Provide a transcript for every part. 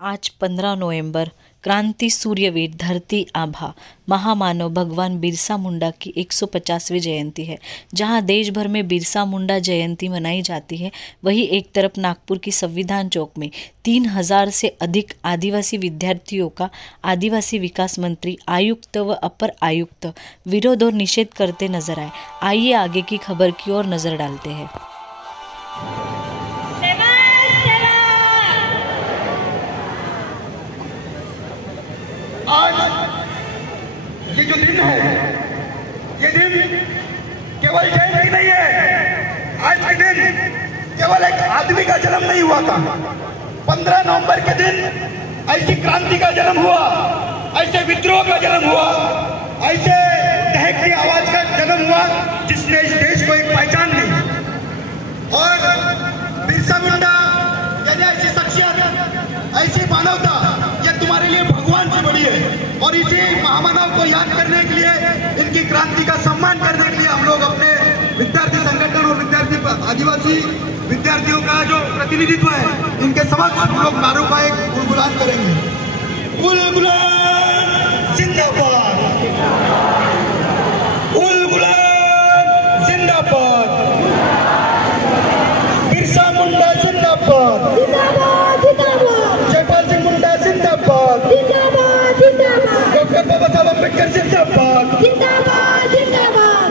आज 15 नवंबर क्रांति सूर्यवीर धरती आभा महामानव भगवान बिरसा मुंडा की 150वीं जयंती है। जहां देश भर में बिरसा मुंडा जयंती मनाई जाती है, वहीं एक तरफ नागपुर की संविधान चौक में 3000 से अधिक आदिवासी विद्यार्थियों का आदिवासी विकास मंत्री, आयुक्त व अपर आयुक्त विरोध और निषेध करते नजर आए। आइए आगे की खबर की ओर नजर डालते हैं। आज ये जो दिन है, ये दिन केवल जयंती नहीं है। आज के दिन केवल एक आदमी का जन्म नहीं हुआ था। 15 नवंबर के दिन ऐसी क्रांति का जन्म हुआ, ऐसे विद्रोह का जन्म हुआ, ऐसे दहकती आवाज का जन्म हुआ जिसने इस देश को एक पहचान दी। और बिरसा मुंडा यानी ऐसी शख्सियत, ऐसी मानवता, ये तुम्हारे लिए भगवान से बड़ी है। और इसी महामानव को याद करने के लिए, इनकी क्रांति का सम्मान करने के लिए हम लोग अपने विद्यार्थी संगठन और विद्यार्थी आदिवासी विद्यार्थियों का जो प्रतिनिधित्व है, इनके समक्ष हम लोग नारों का एक गुलगुलान करेंगे। गुलगुलान जिंदाबाद, गुलगुलान जिंदाबाद, बिरसा मुंडा जिंदाबाद, जयपाल सिंह मुंडा जिंदाबाद, डॉक्टर बाबा साहब अम्बेडकर जिंदाबाद,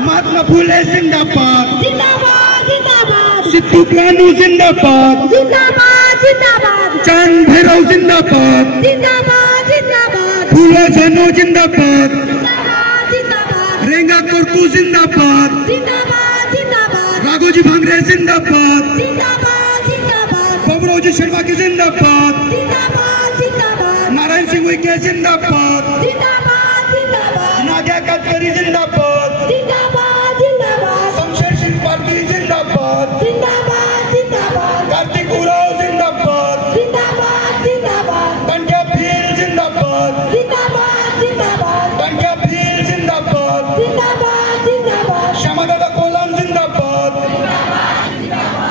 महात्मा फुले जिंदाबाद, सिद्धू कानू जिंदाबाद, चांद भैरव जिंदाबाद, फूलो झानो जिंदाबाद, रेंगा कोरकू जिंदाबाद, राघोजी भांगरे जिंदाबाद, बाबूरावजी शर्मा की जिंदाबाद, नारायण सिंह उइके जिंदाबाद, नाग्या काटकरी जिंदाबाद, शमशेर सिंह पारधी जिंदाबाद, कार्तिक उराव जिंदाबाद, बंटिया भील जिंदाबाद, बंटिया भील जिंदाबाद, श्यामादादा कोलम जिंदाबाद,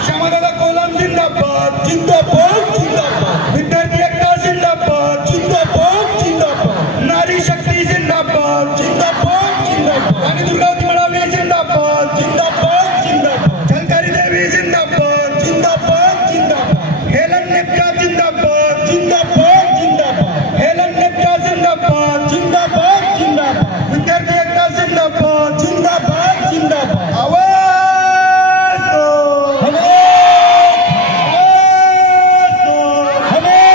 श्यामादादा कोलम जिंदाबाद, जिंदाबाद जिंदाबाद, विद्यार्थी एकता जिंदाबाद, जिंदाबाद जिंदाबाद, नारी शक्ति जिंदाबाद, जिंदाबाद जिंदाबाद, रानी दुर्गावती मडावी जिंदाबाद, जिंदाबाद जिंदाबाद, झलकारी देवी जिंदाबाद, जिंदाबाद जिंदाबाद, हेलन नेपचा जिंदाबाद, जिंदाबाद जिंदाबाद, हेलन नेपचा जिंदाबाद, जिंदाबाद जिंदाबाद, विद्यार्थी एकता जिंदाबाद, जिंदाबाद जिंदाबाद। आवाज दो हमें, आवाज दो हमें।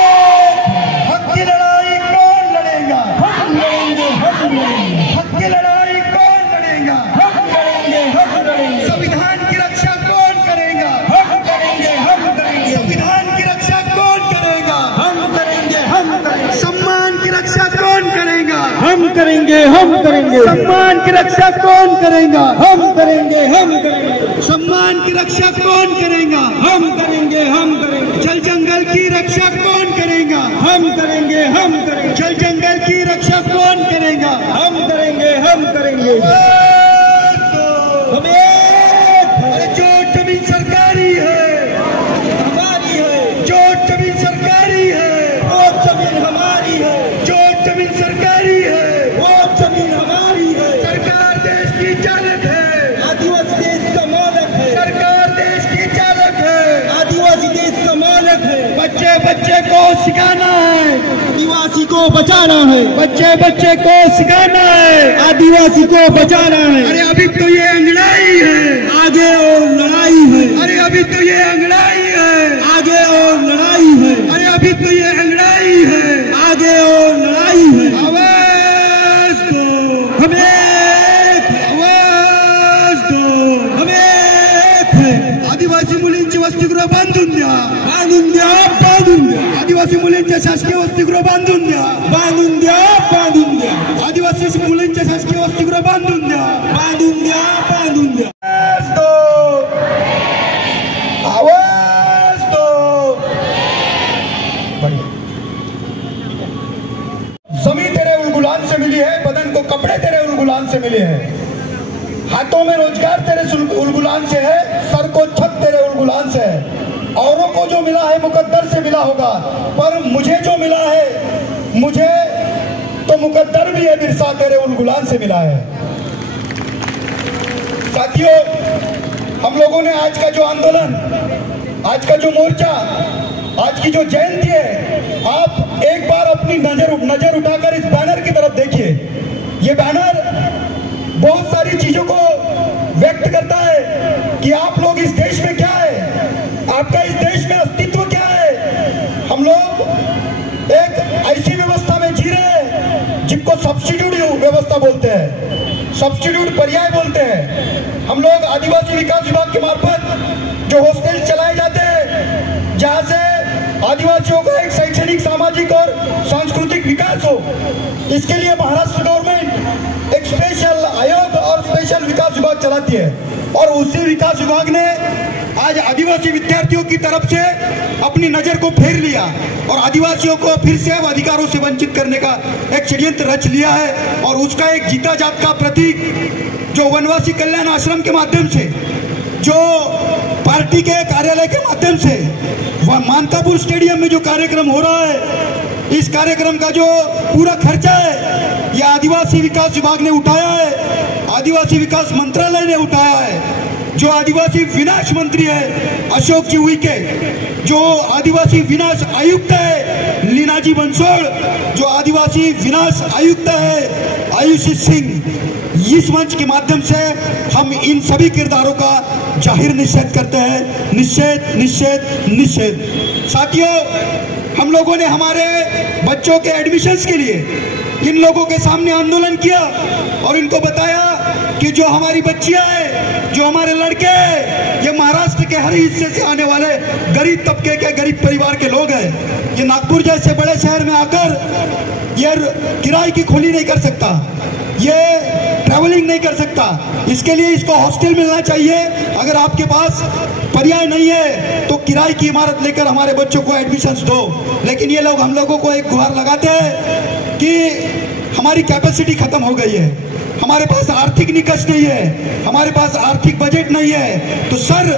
हक की लड़ाई कौन लड़ेगा? हम लड़ेंगे, हम लड़ेंगे। हक की लड़ाई कौन लड़ेगा? हम लड़ेंगे, हम लड़ेंगे। संविधान की रक्षा कौन करेगा? हम करेंगे, हम करेंगे। संविधान की रक्षा कौन करेगा? हम करेंगे, हम करेंगे। सम्मान की रक्षा कौन करेगा? हम करेंगे, हम करेंगे। सम्मान की रक्षा कौन करेगा? हम करेंगे, हम करेंगे। सम्मान की रक्षा कौन करेगा? हम करेंगे, हम करेंगे। जल जंगल की रक्षा कौन करेगा? हम करेंगे, हम करेंगे। जल जंगल की रक्षा कौन करेगा? हम करेंगे, हम करेंगे। अरे जो जमीन सरकारी है हमारी है, जो जमीन सरकारी है वो जमीन हमारी है, जो जमीन सरकारी है वो जमीन हमारी है। सरकार देश की चालक है, आदिवासी देश का मालक है। सरकार देश की चालक है, आदिवासी देश का मालक है। बच्चे बच्चे को सिखाना है, आदिवासी को बचाना है। बच्चे बच्चे को सिखाना है, आदिवासी को बचाना है। अरे अभी तो ये अंगड़ाई है, आगे और लड़ाई है। अरे अभी तो ये अंगड़ाई है, आगे और लड़ाई है। अरे अभी तो ये अंगड़ाई है, आगे और लड़ाई है। आवाज दो हमें, आवाज दो हमें। आदिवासी मुलींची वसतिगृह बांधून द्या, बांधून द्या, बांधून द्या। आदिवासी मुलींच्या शासकीय वसतिगृह बांधून द्या, बांधून द्या, बांधून द्या। आदिवासी मुलींच्या शासकीय वसतिगृह बांधून द्या, बांधून द्या, बांधून द्या। आवाज दो, आवाज दो। जमीन तेरे उलगुलान से मिली है, बदन को कपड़े तेरे उलगुलान से मिले हैं। हाथों में रोजगार तेरे उलगुलान से है, सर को छत तेरे उलगुलान से है। औरों को जो मिला है मुकद्दर से मिला होगा, पर मुझे जो मिला मुझे तो मुकद्दर भी है बिरसा तेरे उन गुलाम से मिला है। साथियों, हम लोगों ने आज का जो आंदोलन, आज का जो मोर्चा, आज की जो जयंती है, आप एक बार अपनी नजर उठाकर इस बैनर की तरफ देखिए। ये बैनर बहुत सारी चीजों को व्यक्त करता है कि आप लोग इस देश में क्या है, आपका इस देश में अस्तित्व क्या है। हम लोग एक ऐसी व्यवस्था में जी रहे हैं जिसको सब्स्टिट्यूट व्यवस्था बोलते हैं, सब्स्टिट्यूट पर्याय बोलते हैं। हम लोग आदिवासी विकास विभाग के मार्फत जो हॉस्टल चलाए जाते हैं, जहां से आदिवासियों का एक शैक्षणिक, सामाजिक और सांस्कृतिक विकास हो, इसके लिए महाराष्ट्र गवर्नमेंट एक स्पेशल आयोग और स्पेशल विकास विभाग चलाती है। और उसी विकास विभाग ने आज आदिवासी विद्यार्थियों की तरफ से अपनी नजर को फेर लिया और आदिवासियों को फिर से अधिकारों से वंचित करने का एक षड्यंत्र रच लिया है। और उसका एक जीता जात का प्रतीक जो वनवासी कल्याण आश्रम के माध्यम से, जो पार्टी के कार्यालय के माध्यम से मानकापुर स्टेडियम में जो कार्यक्रम हो रहा है, इस कार्यक्रम का जो पूरा खर्चा है यह आदिवासी विकास विभाग ने उठाया है, आदिवासी विकास मंत्रालय ने उठाया है। जो आदिवासी विनाश मंत्री है अशोक जी उइके, जो आदिवासी विनाश आयुक्त है लीनाजी बंसोड़, जो आदिवासी विनाश आयुक्त है आयुषी सिंह, इस मंच के माध्यम से हम इन सभी किरदारों का जाहिर निषेध करते हैं। निषेध, निषेध, निषेध। साथियों, हम लोगों ने हमारे बच्चों के एडमिशन्स के लिए इन लोगों के सामने आंदोलन किया और इनको बताया कि जो हमारी बच्चियां हैं, जो हमारे लड़के हैं, ये महाराष्ट्र के हर हिस्से से आने वाले गरीब तबके के, गरीब परिवार के लोग हैं। ये नागपुर जैसे बड़े शहर में आकर ये किराए की खोली नहीं कर सकता, ये ट्रैवलिंग नहीं कर सकता। इसके लिए इसको हॉस्टल मिलना चाहिए। अगर आपके पास पर्याय नहीं है तो किराए की इमारत लेकर हमारे बच्चों को एडमिशन्स दो। लेकिन ये लोग हम लोगों को एक गुहार लगाते हैं कि हमारी कैपेसिटी खत्म हो गई है, हमारे पास आर्थिक निकष नहीं है, हमारे पास आर्थिक बजट नहीं है। तो सर,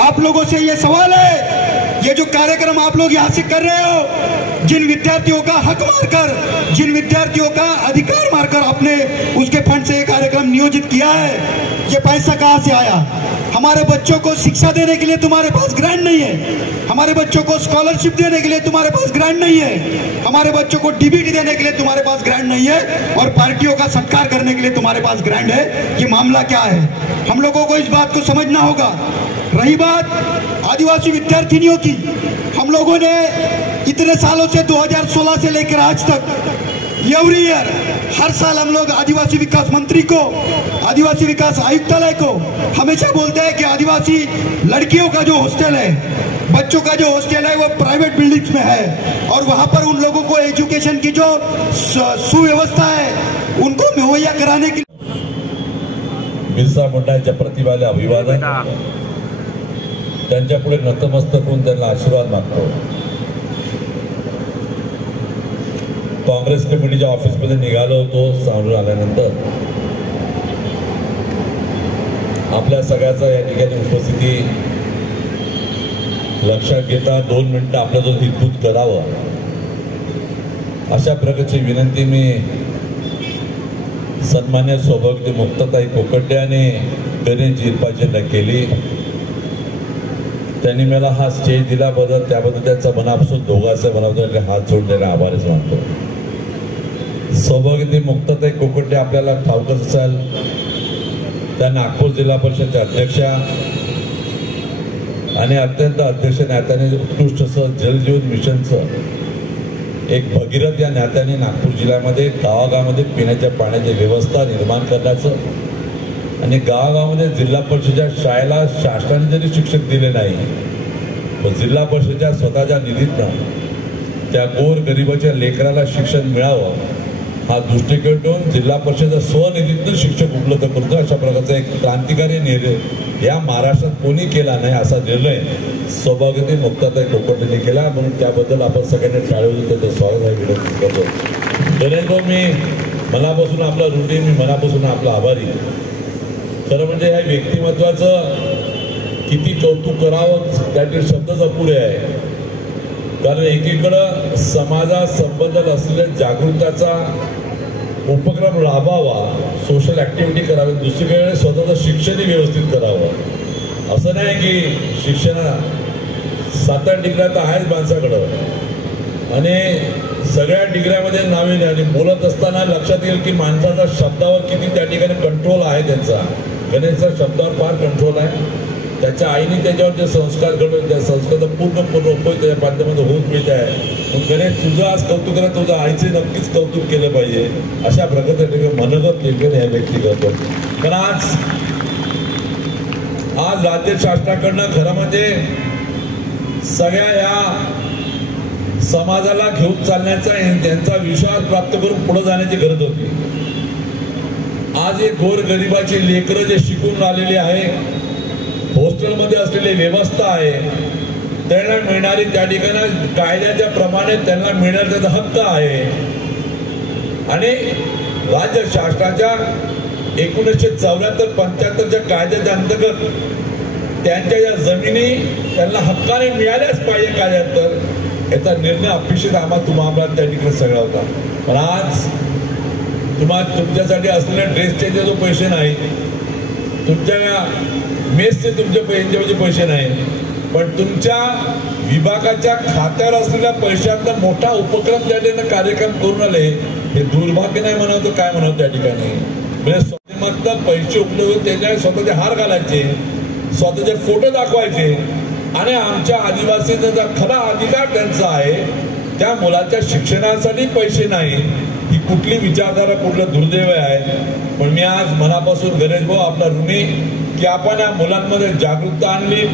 आप लोगों से ये सवाल है, ये जो कार्यक्रम आप लोग यहाँ से कर रहे हो, जिन विद्यार्थियों का हक मारकर, जिन विद्यार्थियों का अधिकार मारकर आपने उसके फंड से ये कार्यक्रम नियोजित किया है, ये पैसा कहाँ से आया? हमारे बच्चों को शिक्षा देने के लिए तुम्हारे पास ग्रांट नहीं है, हमारे बच्चों को स्कॉलरशिप देने के लिए तुम्हारे पास ग्रांट नहीं है, हमारे बच्चों को डीबीटी देने के लिए तुम्हारे पास ग्रांट नहीं है, और पार्टियों का सत्कार करने के लिए तुम्हारे पास ग्रांट है। ये मामला क्या है? हम लोगों को इस बात को समझना होगा। रही बात आदिवासी विद्यार्थिनियों की, हम लोगों ने इतने सालों से 2016 से लेकर आज तक एवरी ईयर हर साल हम लोग आदिवासी विकास मंत्री को, आदिवासी विकास आयुक्तालय को हमेशा बोलते हैं कि आदिवासी लड़कियों का जो हॉस्टल है, बच्चों का जो हॉस्टल है, वो प्राइवेट बिल्डिंग्स में है और वहां पर उन लोगों को एजुकेशन की जो सुव्यवस्था है उनको मुहैया कराने की। बिरसा मुंडांच्या प्रतिभाले अभिवादन, त्यांच्या पुढे नतमस्तक होऊन त्यांना आशीर्वाद मागतो। काँग्रेस कमिटीच्या ऑफिसमध्ये निघालो होतो सांगून आल्यानंतर आपल्या सगळ्याचा या ठिकाणी उपस्थिती लक्षात घेता 2 मिनिटं आपल्याजवळ हितभूत करावं अशा प्रकारची विनंती मी सन्मान्य सौभाग्यवती मुक्ताताई कोकटे आणि गणेश जिरपाजींना केली। त्यांनी मला हा स्टेज दिल्याबद्दल त्याबद्दल त्यांचा मनापासून दोघांचे मनापासून हात जोडलेला आभारच मानतो। सौभाग्यवती मुक्ताताई कोकटे आपल्याला ठाऊकच असेल, त्या नागपूर जिल्हा परिषदेच्या अध्यक्षा आणि अत्यंत अध्यक्ष नात्याने उत्कृष्ट असं जलजीवन मिशनचं एक भगीरथ या नात्याने नागपूर जिल्ह्यामध्ये गावागावामध्ये पिण्याच्या पाण्याची व्यवस्था निर्माण करण्याचं आणि गावागावामध्ये जिल्हा परिषदेच्या शाळेला शासनाने जरी शिक्षक दिले नाही तर जिल्हा परिषदेच्या स्वतःच्या निधीतनं त्या गोर गरिबाच्या लेकराला शिक्षण मिळावं हा दृष्टिकोन ठेवून जिल्हा परिषदेच्या स्वनिधीतून शिक्षक उपलब्ध करतो। अशा प्रकारचा एक क्रांतिकारी निर्णय या महाराष्ट्रात कोणी केला नाही असा निर्णय सौभाग्यवती मुक्ताताई कोकटेंनी केला, म्हणून त्याबद्दल आपण सगळ्यांनी टाळून त्याचं स्वागत आहे विनंती करतो। गणेश भाऊ, मी मनापासून आपला ऋणी, मी मनापासून आपला आभारी। खरं म्हणजे ह्या व्यक्तिमत्वाचं किती कौतुक करावं त्यातील शब्दच अपुरे आहे। कारण एकीकडं समाजासंबद्दल असलेल्या जागृतीचा उपक्रम राबवावा, सोशल ऍक्टिव्हिटी करावी, दुसरीकडे स्वतःचं शिक्षणही व्यवस्थित करावं. असं नाही की शिक्षण 7-8 डिग्र्या तर आहेच माणसाकडं आणि सगळ्या डिग्र्यामध्ये नावे आणि बोलत असताना लक्षात येईल की माणसाचा शब्दावर किती त्या ठिकाणी कंट्रोल आहे. त्यांचा गणेशचा शब्दावर फार कंट्रोल आहे. त्याच्या आईने त्याच्यावर जे संस्कार घडवले त्या संस्काराचा पूर्ण उपयोग त्याच्या माध्यमातून होत मिळत आहे. मग गणेश तुझं आज कौतुक करा, तुझं आईचे नक्कीच कौतुक केलं पाहिजे. अशा प्रकारे मनोगत लेखन या व्यक्ती करतो. पण आज राज्य शासनाकडनं खरं म्हणजे सगळ्या या समाजाला घेऊन चालण्याचा त्यांचा विश्वास प्राप्त करून पुढे जाण्याची गरज होती. आज एक गोरगरिबाची लेकरं जे शिकून आलेली आहे, हॉस्टेलमध्ये असलेली व्यवस्था आहे, त्यांना मिळणारी त्या ठिकाणी कायद्याच्या प्रमाणे त्यांना मिळण्याचा हक्क आहे. आणि राज्य शासनाच्या 1974-75च्या कायद्याच्या अंतर्गत त्यांच्या या जमिनी त्यांना हक्काने मिळाल्याच पाहिजे कायद्यात, याचा निर्णय अपेक्षित तुम्हाला त्या ठिकाणी सगळा होता. पण आज तुमच्यासाठी असलेल्या ड्रेसचे जो पैसे नाही, तुमच्या मेसचे तुमचे पैसे नाही, पण तुमच्या विभागाच्या खात्यावर असलेल्या पैशांचा मोठा उपक्रम त्या ठिकाणी कार्यक्रम करून आले. हे दुर्भाग्य नाही म्हणावं काय म्हणावं त्या ठिकाणी. म्हणजे स्वतःमधनं पैसे उपलब्ध त्याच्या स्वतःचे हार घालायचे, स्वतःचे फोटो दाखवायचे आणि आमच्या आदिवासींचा खरा अधिकार त्यांचा आहे त्या मुलाच्या शिक्षणासाठी पैसे नाही. ही कुठली विचारधारा, कुठलं दुर्दैव आहे. पण मी आज मनापासून गणेश भाऊ आपला ऋणी की आपण या मुलांमध्ये जागरूकता आणली.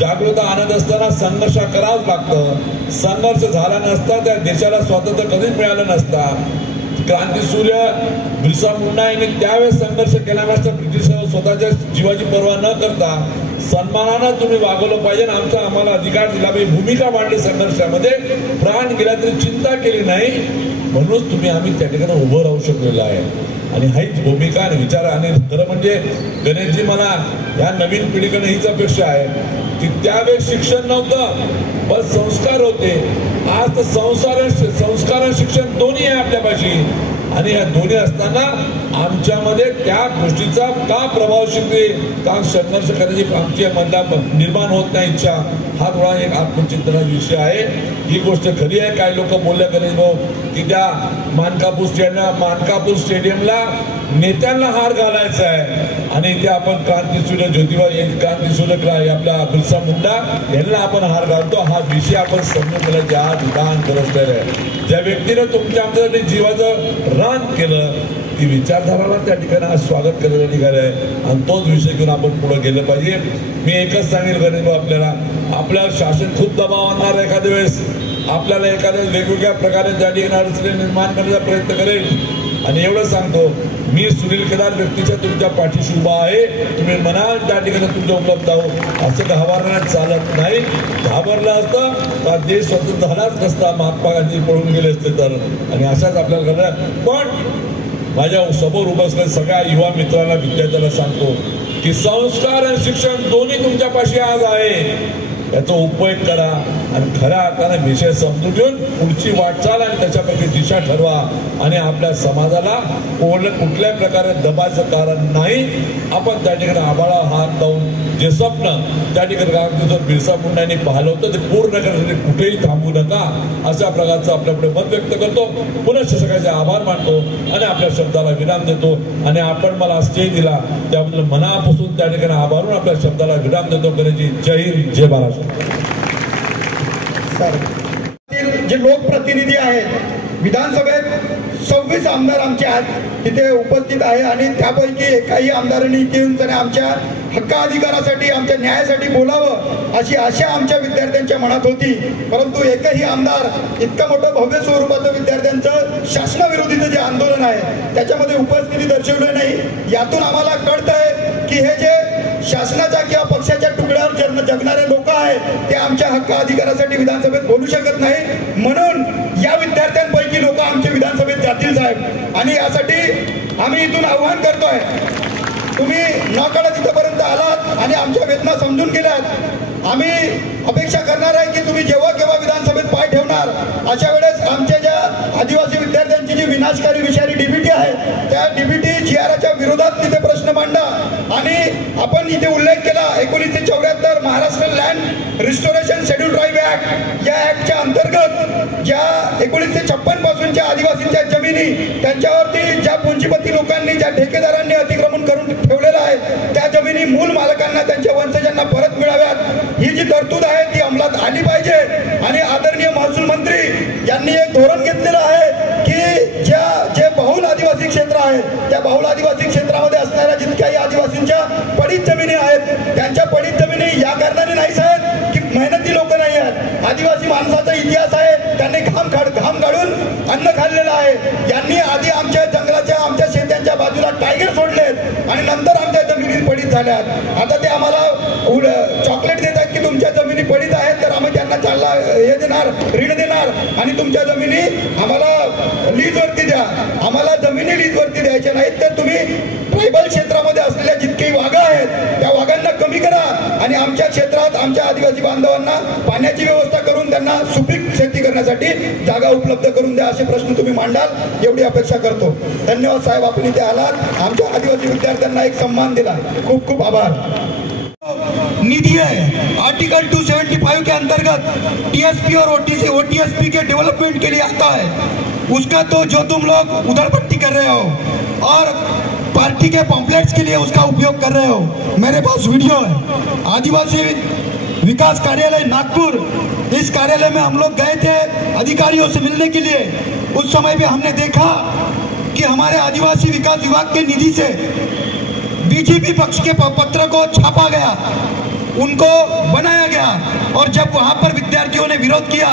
जागरूकता आणत असताना संघर्ष करावाच लागतं. संघर्ष झाला नसता त्या देशाला स्वातंत्र्य कधीच मिळालं नसता. क्रांतीसूर्य बिरसा मुंडा यांनी त्यावेळेस संघर्ष केल्यानंतर ब्रिटिश स्वतःच्या जीवाची पर्वा न करता सन्मानानं तुम्ही वागवलं पाहिजे, आम्हाला अधिकार दिला पाहिजे, भूमिका मांडली संघर्षामध्ये, प्राण गेला तरी चिंता केली नाही. म्हणूनच आम्ही त्या ठिकाणी उभं राहू शकलेलो आहे. आणि हीच भूमिका आणि विचार. आणि खरं म्हणजे गणेशजी, मला या नवीन पिढीकडे हीच अपेक्षा आहे की त्यावेळेस शिक्षण नव्हतं पण संस्कार होते. आज तर संस्कार शिक्षण दोन्ही आहे आपल्यापाशी. आणि या दोन्ही असताना आमच्यामध्ये त्या गोष्टीचा का प्रभाव शिकते, का संघर्ष करायची आमच्या मधला निर्माण होत नाही इच्छा, हा थोडा एक आत्मचिंतनाचा विषय आहे. ही गोष्ट खरी आहे. काही लोक बोलले गणेश भाऊ की त्या मानकापूर स्टेडियमला नेत्यांना हार घालायचा आहे आणि ते आपण क्रांतीसूर्य क्रांतीसूर्य आपल्या बिरसा मुंडा यांना आपण हार घालतो. हा विषय आपण समजून गेला. आज विधान करत आहे ज्या व्यक्तीने तुमच्या आमच्यासाठी जीवाचं रान केलं, ती विचारधाराला त्या ठिकाणी आज स्वागत करायला निघाले आहे आणि तोच विषय घेऊन आपण पुढे गेलं पाहिजे. मी एकच सांगेल गणेश भाऊ, आपल्याला शासन खूप दबाव आणणार एखाद्या वेळेस, आपल्याला एखाद्या वेगवेगळ्या प्रकारे त्या ठिकाणी अडचणी निर्माण करण्याचा प्रयत्न करेल. आणि एवढं सांगतो, मी सुनील केदार व्यक्तीच्या तुमच्या पाठीशी उभा आहे. तुम्ही म्हणाल त्या ठिकाणी तुमच्या उपलब्ध आहो, असं घाबरण्यात चालत नाही. घाबरलं असतं तर देश स्वतंत्र झालाच नसता, महात्मा गांधी पळून गेले असते तर. आणि अशाच आपल्याला करणं. पण माझ्या समोर उभं असलेल्या सगळ्या युवा मित्रांना, विद्यार्थ्याला सांगतो की संस्कार आणि शिक्षण दोन्ही तुमच्यापाशी आज आहे. याचा उपयोग करा आणि खऱ्या अर्थाने विषय समजून घेऊन पुढची वाटचाल आणि त्याच्यापैकी दिशा ठरवा. आणि आपल्या समाजाला कुठल्या प्रकारे दबायचं कारण नाही. आपण त्या ठिकाणी आभाळा हात लावून जे स्वप्न त्या ठिकाणी बिरसा मुंडा यांनी पाहिलं होतं ते पूर्ण करण्यासाठी कुठेही थांबू नका, अशा प्रकारचं आपल्यापुढे मत व्यक्त करतो. पुनश्च सगळ्याचे आभार मानतो आणि आपल्या शब्दाला विराम देतो. आणि आपण मला स्टेज दिला त्याबद्दल मनापासून त्या ठिकाणी आभारून आपल्या शब्दाला विराम देतो. गणेशजी, जय हिंद, जय महाराष्ट्र. जे लोकप्रतिनिधी आहेत विधानसभेत 26 आमदार आमचे आज तिथे उपस्थित आहे आणि त्यापैकी एकाही आमदारांनी इथे आमच्या हक्काधिकारासाठी, आमच्या न्यायासाठी बोलावं अशी आशा आमच्या विद्यार्थ्यांच्या मनात होती. परंतु एकही आमदार इतकं मोठं भव्य स्वरूपाचं विद्यार्थ्यांचं शासनाविरोधीचं जे आंदोलन आहे त्याच्यामध्ये उपस्थिती दर्शवली नाही. यातून आम्हाला कळतंय की हे जे शासनाच्या किंवा पक्षाच्या तुकड्यावर जगणारे लोक आहेत ते आमच्या हक्क अधिकारासाठी विधानसभेत बोलू शकत नाही. म्हणून या विद्यार्थ्यांपैकी लोक आमच्या विधानसभेत जातील साहेब. आणि यासाठी आम्ही इथून आव्हान करतोय, तुम्ही नकळत इथपर्यंत आलात आणि आमच्या वेदना समजून गेल्यात, आम्ही अपेक्षा करणार आहे की तुम्ही जेव्हा केव्हा विधानसभेत पाय ठेवणार अशा वेळेस आमच्या ज्या आदिवासी विद्यार्थ्यांची जी विनाशकारी विषारी डीबीटी आहे त्या डीबीटी GRच्या विरोधात तिथे प्रश्न मांडा। आणि आपण इथे उल्लेख केला 1974 Maharashtra land restoration schedule tribe act, या ऍक्टच्या अंतर्गत ज्या 1956 पासूनच्या आदिवासींच्या जमिनी त्यांच्यावरती ज्या पुंजीपती लोकांनी ज्या ठेकेदारांनी अतिक्रमण करून ठेवलेलं आहे त्या जमिनी मूल मालकांना त्यांच्या वंशजांना परत मिळाव्यात, ही जी तरतूद आहे ती अंमलात आली पाहिजे। आणि आदरणीय महसूल मंत्री यांनी एक धोरण घेतलेलं आहे की जे बहुल आदिवासी क्षेत्र आहे त्या बहुल आदिवासी क्षेत्रामध्ये असणाऱ्या जितक्याही आदिवासींच्या पडीत जमिनी आहेत त्यांच्या पडीत जमिनी या कारणाने नाही साहेब की मेहनती लोक नाही आहेत, आदिवासी माणसाचा इतिहास आहे, त्यांनी घाम गाडून अन्न खाल्लेलं आहे। यांनी आधी आमच्या जंगलाच्या आमच्या शेत्यांच्या बाजूला टायगर सोडलेत आणि नंतर आमच्या जमिनी पडीत झाल्यात। आता ते आम्हाला चॉकलेट देतात की तुमच्या जमिनी पडीत आहेत तर आम्ही त्यांना चालला हे देणार, ऋण देणार आणि तुमच्या जमिनी आम्हाला लीजवरती द्या। आम्हाला जमिनी लीजवरती द्यायच्या नाहीत तर तुम्ही ट्रायबल क्षेत्रामध्ये असलेल्या जितके वाघ आहेत त्या वाघांना कमी करा आणि आमच्या क्षेत्रात आमच्या आदिवासी बांधवांना पाण्याची व्यवस्था करून त्यांना सुपीक शेती करण्यासाठी जागा उपलब्ध करून द्या, असे प्रश्न तुम्ही मांडाल एवढी अपेक्षा करतो। धन्यवाद साहेब, आपण इथे आलात, आमच्या आदिवासी विद्यार्थ्यांना एक सम्मान दिला, खूप खूप आभार। निधि है आर्टिकल 275 के अंतर्गत TSP और OTSP के डेवलपमेंट के लिए आता है, उसका तो जो तुम लोग उधरपट्टी कर रहे हो और पार्टी के पॉम्पलेट्स के लिए उसका उपयोग कर रहे हो। मेरे पास वीडियो है, आदिवासी विकास कार्यालय नागपुर, इस कार्यालय में हम लोग गए थे अधिकारियों से मिलने के लिए। उस समय भी हमने देखा कि हमारे आदिवासी विकास विभाग के निधि से बीजेपी पक्ष के पत्र को छापा गया, उनको बनाया गया और जब वहां पर विद्यार्थियों ने विरोध किया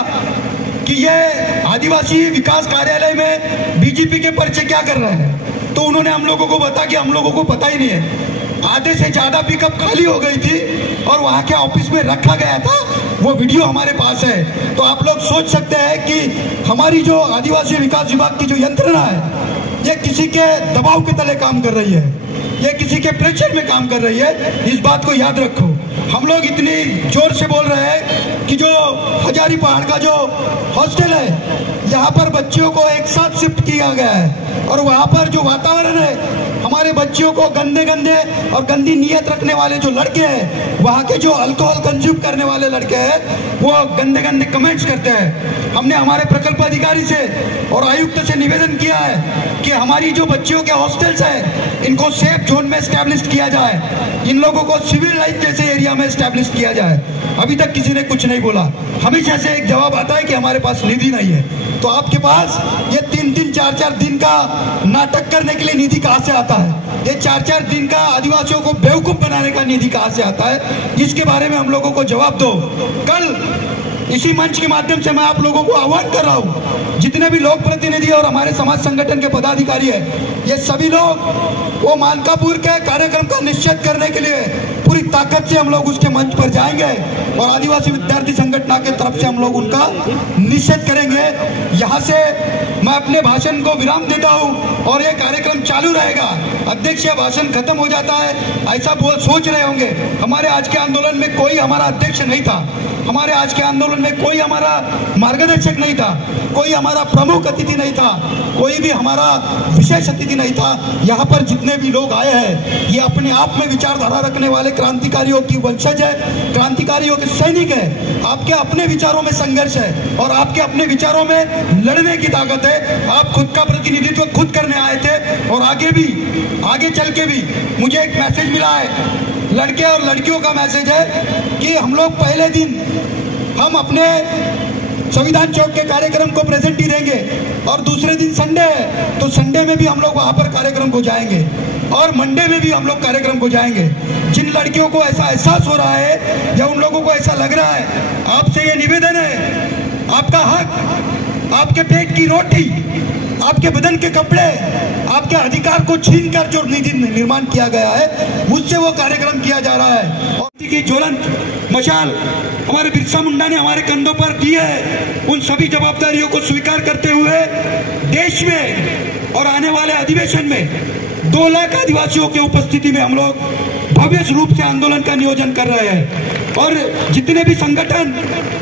कि ये आदिवासी विकास कार्यालय में बीजेपी के पर्चे क्या कर रहे हैं, तो उन्होंने हम लोगों को बताया कि हम लोगों को पता ही नहीं है। आधे से ज्यादा पिकअप खाली हो गई थी और वहां के ऑफिस में रखा गया था, वो वीडियो हमारे पास है। तो आप लोग सोच सकते हैं कि हमारी जो आदिवासी विकास विभाग की जो यंत्रणा है ये किसी के दबाव के तले काम कर रही है, ये किसी के प्रेशर में काम कर रही है, इस बात को याद रखो। हम लोग इतनी जोर से बोल रहे हैं कि जो हजारी पहाड़ का जो हॉस्टल है यहाँ पर बच्चियों को एक साथ शिफ्ट किया गया है और वहाँ पर जो वातावरण है हमारे बच्चियों को गंदे और गंदी नीयत रखने वाले जो लड़के हैं, वहाँ के जो अल्कोहल कंज्यूम करने वाले लड़के हैं वो गंदे कमेंट्स करते हैं। हमने हमारे प्रकल्प अधिकारी से और आयुक्त से निवेदन किया है कि हमारी जो बच्चियों के हॉस्टल्स हैं इनको सेफ जोन में एस्टैब्लिश किया जाए, इन लोगों को सिविल लाइफ जैसे एरिया में एस्टैब्लिश किया जाए। अभी तक किसी ने कुछ नहीं बोला, हमेशा से एक जवाब आता है कि हमारे पास निधि नहीं है। तो आपके पास ये 3-3, 4-4 दिन का नाटक करने के लिए निधि कहाँ से आता है? ये 4-4 दिन का आदिवासियों को बेवकूफ बनाने का निधि कहाँ से आता है? इसके बारे में हम लोगों को जवाब दो। कल इसी मंच के माध्यम से मैं आप लोगों को आह्वान कर रहा हूँ, जितने भी लोक प्रतिनिधि और हमारे समाज संगठन के पदाधिकारी है, ये सभी लोग वो मानकापुर के कार्यक्रम का निश्चित करने के लिए पूरी ताकत से हम लोग उसके मंच पर जाएंगे और आदिवासी विद्यार्थी संगठन के तरफ से हम लोग उनका निश्चित करेंगे। यहाँ से मैं अपने भाषण को विराम देता हूँ और ये कार्यक्रम चालू रहेगा। अध्यक्ष या भाषण खत्म हो जाता है ऐसा सोच रहे होंगे, हमारे आज के आंदोलन में कोई हमारा अध्यक्ष नहीं था, हमारे आज के आंदोलन में कोई हमारा मार्गदर्शक नहीं था, कोई हमारा प्रमुख अतिथि नहीं था, कोई भी हमारा विशेष अतिथि नहीं था। यहाँ पर जितने भी लोग आए हैं ये अपने आप में विचारधारा रखने वाले क्रांतिकारियों की वंशज है, क्रांतिकारियों के सैनिक है। आपके अपने विचारों में संघर्ष है और आपके अपने विचारों में लड़ने की ताकत है। आप खुद का प्रतिनिधित्व खुद करने आए थे और आगे चल के भी मुझे एक मैसेज मिला है, लड़के और लड़कियों का मैसेज है कि हम लोग पहले दिन हम अपने संविधान चौक के कार्यक्रम को प्रेजेंट ही देंगे और दूसरे दिन संडे है तो संडे में भी हम लोग वहां पर कार्यक्रम को जाएंगे और मंडे में भी हम लोग कार्यक्रम को जाएंगे। जिन लड़कियों को ऐसा एहसास हो रहा है या उन लोगों को ऐसा लग रहा है, आपसे ये निवेदन है, आपका हक, आपके पेट की रोटी, आपके बदन के कपड़े, आपके अधिकार को छीनकर जो निधि निर्माण किया गया है उससे वो कार्यक्रम किया जा रहा है। और की ज्वलंत मशाल हमारे बिरसा मुंडा ने हमारे कंधों पर दी है, उन सभी जवाबदारियों को स्वीकार करते हुए देश में और आने वाले अधिवेशन में 2 लाख आदिवासियों की उपस्थिति में हम लोग भव्य रूप से आंदोलन का नियोजन कर रहे हैं। और जितने भी संगठन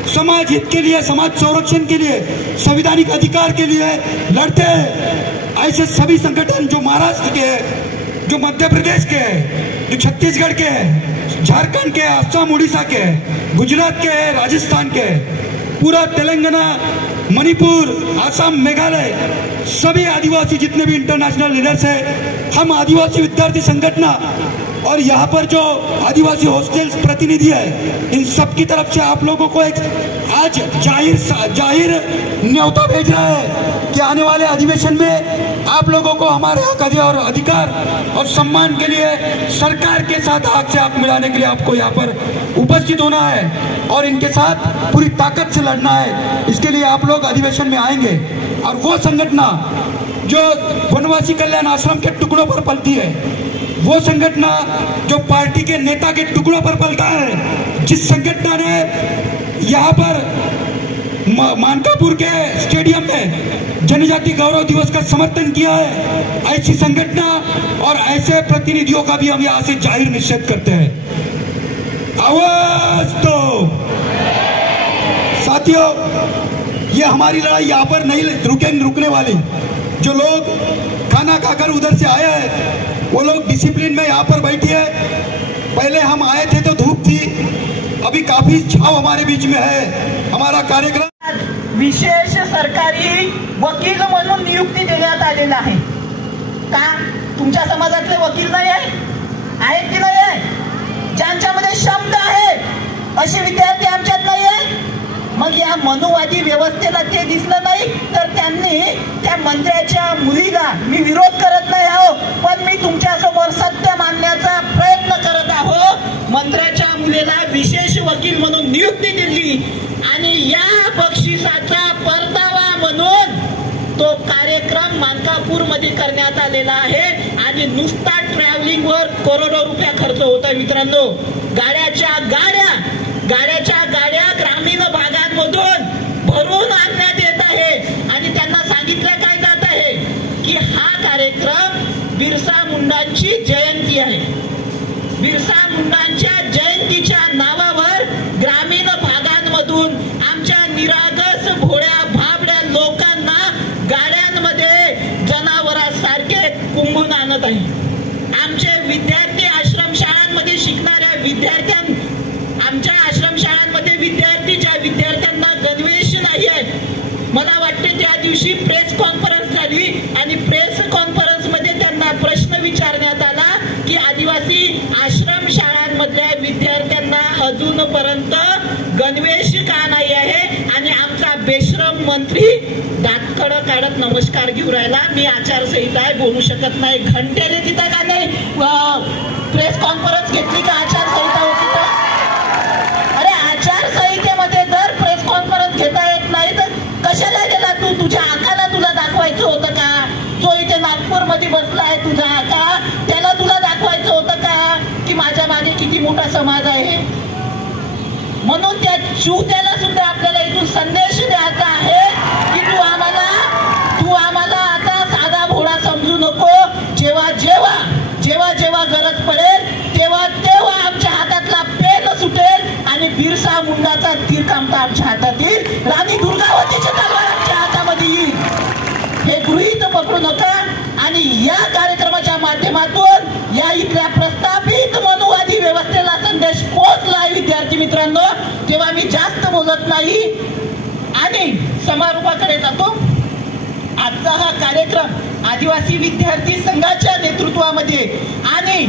समाज हित के लिए, समाज संरक्षण के लिए, संवैधानिक अधिकार के लिए लड़ते हैं, ऐसे सभी संगठन जो महाराष्ट्र के हैं, जो मध्य प्रदेश के हैं, जो छत्तीसगढ़ के हैं, झारखंड के, असम, उड़ीसा के, गुजरात के, राजस्थान के, पूरा तेलंगाना, मणिपुर, असम, मेघालय, सभी आदिवासी जितने भी इंटरनेशनल लीडर्स हैं, हम आदिवासी विद्यार्थी संगठन और यहाँ पर जो आदिवासी हॉस्टल्स प्रतिनिधि है, इन सब की तरफ से आप लोगों को एक आज जाहिर न्योता भेज रहा है कि आने वाले अधिवेशन में आप लोगों को हमारे हक और अधिकार और सम्मान के लिए सरकार के साथ हाथ से हाथ मिलाने के लिए आपको यहाँ पर उपस्थित होना है और इनके साथ पूरी ताकत से लड़ना है। इसके लिए आप लोग अधिवेशन में आएंगे। और वो संगठन जो वनवासी कल्याण आश्रम के टुकड़ों पर पलती है, वो संगठन जो पार्टी के नेता के टुकड़ों पर पलता है, जिस संगठन ने यहाँ पर मानकापुर के स्टेडियम में जनजाति गौरव दिवस का समर्थन किया है, ऐसी संगठन और ऐसे प्रतिनिधियों का भी हम यहाँ से जाहिर निषेध करते हैं। आवाज दो साथियों, ये हमारी लड़ाई यहाँ पर नहीं रुकने वाली। जो लोग खाना खाकर उधर से आए हैं, वो लोग डिसिप्लिन में यहाँ पर बैठे हैं। पहले हम आए थे तो धूप थी, अभी काफी छाव हमारे बीच में है। हमारा कार्यक्रम विशेष सरकारी वकील म्हणून नियुक्ती देण्यात आलेला आहे। का तुमच्या समाजातले वकील नाही आहेत की नाही आहे? ज्यांच्यामध्ये शब्द आहे असे विद्यार्थी आमच्यात नाही आहे। मग या मनुवादी व्यवस्थेला ते दिसलं नाही तर त्यांनी त्या मंत्र्याच्या मुलीला, मी विरोध करत नाही आहो, पण मी तुमच्या समोर सत्य मांडण्याचा प्रयत्न करत आहो, मंत्र्याच्या मुलीला विशेष वकील म्हणून नियुक्ती दिली आणि या बक्षिसाचा परतावा म्हणून तो कार्यक्रम मानकापूर मध्ये करण्यात आलेला आहे। आणि नुसता ट्रॅव्हलिंग वर करोडो रुपये खर्च होता मित्रांनो। गाड्याच्या गाड्या ग्रामीण भागांमधून भरून आणण्यात येत आहे आणि त्यांना सांगितलं काय जात आहे की हा कार्यक्रम बिरसा मुंडांची जयंती आहे। बिरसा मुंडांच्या जयंतीच्या नावावर ग्रामीण भागांमधून आमच्या निरागस भोळ्या भाबड्या लोकांना गाड्यांमध्ये जनावरांसारखे कुंभून आणत आहे। आमचे विद्यार्थी आश्रमशाळांमध्ये शिकणाऱ्या विद्यार्थ्यांना, आमच्या आश्रमशाळांमध्ये ज्या विद्यार्थ्यांना गणवेश नाही आहे, मला वाटते त्या दिवशी प्रेस कॉन्फरन्स झाली आणि प्रेस कॉन्फरन्स मध्ये त्यांना प्रश्न विचारण्यात आला की आदिवासी आश्रमशाळांमधल्या विद्यार्थ्यांना अजूनपर्यंत गणवेश का नाही आहे आणि आमचा बेशरम मंत्री दातकडं काढत नमस्कार घेऊन राहिला। मी आचारसंहिता आहे, बोलू शकत नाही। घंटेने तिथं का नाही प्रेस कॉन्फरन्स घेतली का आचारसंहिता होती तर? अरे आचारसंहितेमध्ये जर प्रेस कॉन्फरन्स घेता येत नाही तर कशाला गेला तू? तुझ्या आकाला तुला दाखवायचं होतं का? जो इथे नागपूरमध्ये बसलाय तुझा आका, त्याला तुला दाखवायचं होतं का की माझ्या मागे किती मोठा समाज आहे? म्हणून त्या चूत्याला सुद्धा आपल्याला इथून संदेश द्यायचा आहे की तू आम्हाला आता साधा भोळा समजू नको। जेव्हा गरज पडेल तेव्हा आमच्या हातातला पेन सुटेल आणि बिरसा मुंडाचा तीर कामता आमच्या हातात येईल, राणी दुर्गावतीची तलवार आमच्या हातामध्ये येईल। हे गृहीत पकडू नका। आणि या कार्यक्रमाच्या माध्यमातून या इथल्या प्रस्थापित मनुवादी व्यवस्थेला संदेश पोहोचला आहे विद्यार्थी मित्रांनो। तेव्हा मी जास्त बोलत नाही आणि समारोपाकडे जातो। आजचा हा कार्यक्रम आदिवासी विद्यार्थी संघाच्या नेतृत्वामध्ये आणि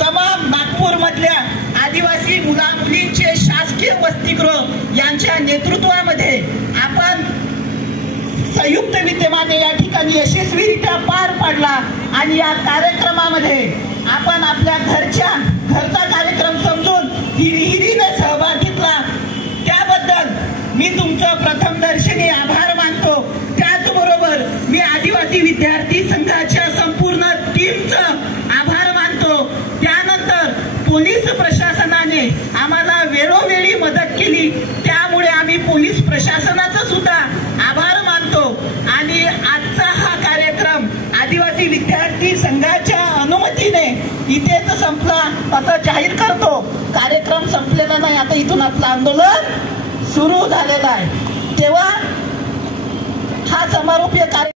तमाम नागपूर मधल्या आदिवासी मुला मुलींचे शासकीय वसतिगृह यांच्या नेतृत्वामध्ये आपण संयुक्त विद्यमाने या ठिकाणी यशस्वीरित्या पार पाडला आणि या कार्यक्रमामध्ये आपण आपल्या घरचा कार्यक्रम समजून हिरीने सहभाग घेतला, त्याबद्दल मी तुमचं प्रथमदर्शनी आभार मानतो। त्याचबरोबर मी आदिवासी विद्यार्थी संघाच्या संपूर्ण टीमचं आभार मानतो। त्यानंतर पोलीस प्रशासनाने आम्हाला वेळोवेळी मदत केली, त्यामुळे आम्ही पोलीस प्रशासनाचा सुद्धा आभार मानतो। आणि आजचा हा कार्यक्रम आदिवासी विद्यार्थी असं जाहीर करतो. कार्यक्रम संपलेला नाही, आता इथून आपलं आंदोलन सुरू झालेलं आहे. तेव्हा हा समारोपीय कार्यक्रम